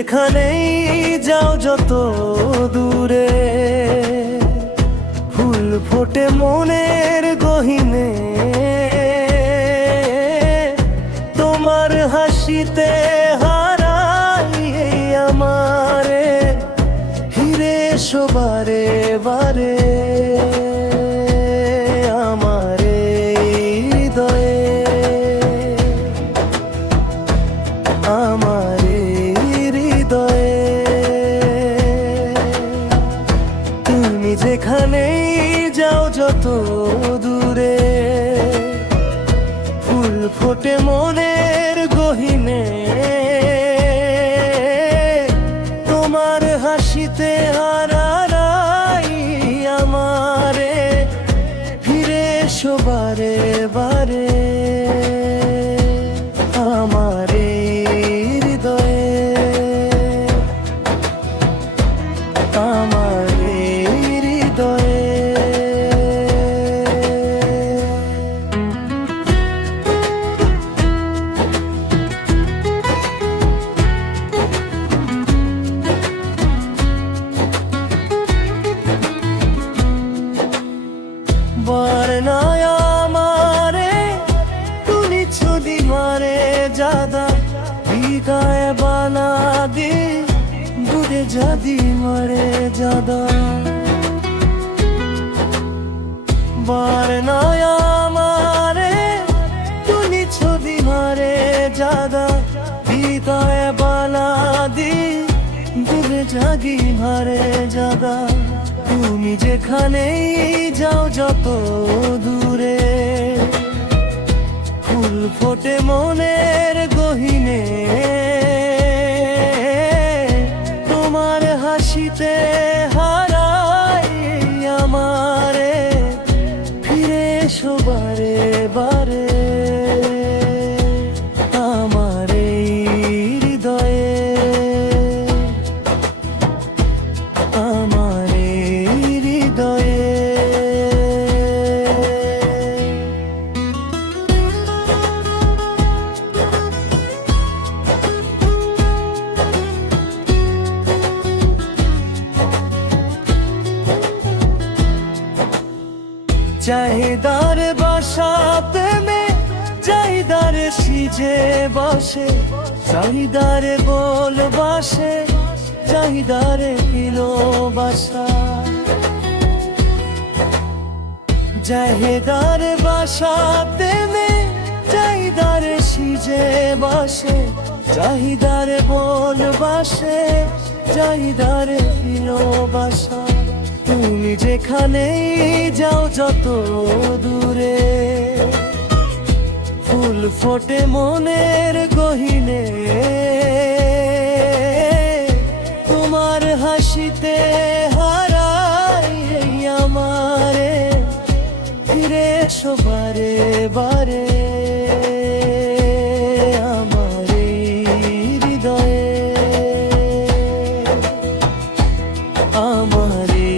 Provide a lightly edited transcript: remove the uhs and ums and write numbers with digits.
যেখানেই যাও যত দূরে, ফুল ফোটে মনের গহীনে, তোমার হাসিতে হারাই এই আমারে, ফিরে এসো বারে বারে আমারে হৃদয়ে, আমারে হৃদয়ে। তুমি যেখানেই যাও যত দূরে, ফুল ফোটে মনের গহীনে, তোমার হাসিতে হারাই আমারে, ফিরে এসো বারে বারে আমারে হৃদয়ে, আমারে হৃদয়ে। বারনায় আমারে তুলি ছুদি মারে জাদা, ভিগায় বানা দি দুধে জাদি মারে জাদা। বারনায় আমারে তুলি ছুদি মারে জাদা, ভিগায় বানা দি দুধে জাদি মারে জাদা। তুমি যেখানেই যাও যত দূরে, ফুল ফোটে মনের গহীনে, তোমার হাসিতে হারাই আমারে, ফিরে এসো বারে বারে আমারে হৃদয়ে, আমারে হৃদয়ে। চাহিদার বাসাতে মে চাহিদার সিজে বসে, চাহিদার বল বাসে, চাহিদার কিলো বাসা। চাহিদার বাসাতে মে চাহিদার সিজে বসে, চাহিদার বল বাসে, চাহিদার কিলো বাসা। তুমি যেখানেই যাও যত দূরে, ফুল ফোটে মনের গহীনে, তোমার হাসিতে হারাই আমারে, ফিরে এসো বারে বারে আমারে হৃদয়ে, আমারে